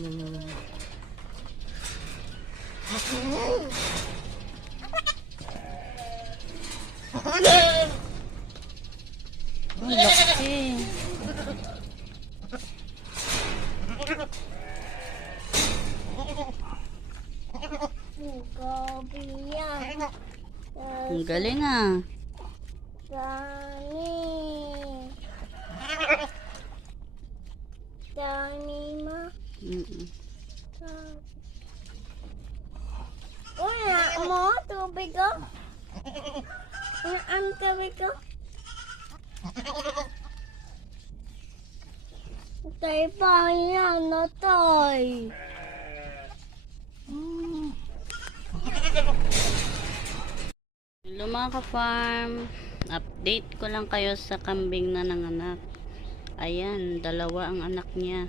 Ang laki. Ang galing ah. Dani ma. Wala mo tubig ko. Ang tubig ko. Tay pa yan na tay. Hello mga ka-farm, update ko lang kayo sa kambing na nanganak. Ayan, dalawa ang anak niya.